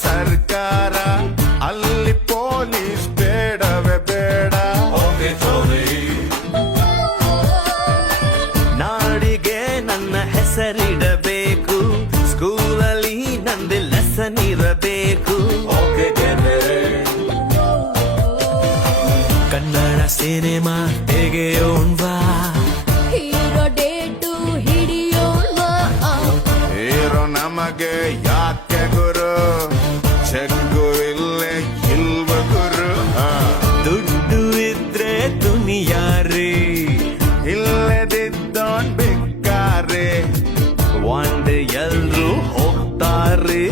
ಸರ್ಕಾರ ಅಲ್ಲಿ ಪೊಲೀಸ್ ಬೇಡವೇ ಬೇಡ. ನಾಡಿಗೆ ನನ್ನ ಹೆಸರಿಡಬೇಕು, ಸ್ಕೂಲಲ್ಲಿ ನಂದು ಲೆಸನ್ ಇರಬೇಕು. ಕನ್ನಡ ಸಿನಿಮಾ ತೆಗೆಯೋಣ್ವಾ, ಹೀರೋ ಡೇಟು ಹಿಡಿಯೋಣ್ವಾ. ಹೀರೋ ನಮಗೆ ಯಾಕೆ ಗುರು, ಚೆಕ್ಕು ಇಲ್ಲೇ ಇಲ್ವ ಗುರು. ದುಡ್ಡು ಇದ್ರೆ ದುನಿಯಾರಿ, ಇಲ್ಲದಿದ್ದೋನ್ ಬಿಕ್ಕಾರೆ. ಒಂದ್ ಎಲ್ರು ಹೋಗ್ತಾರೆ.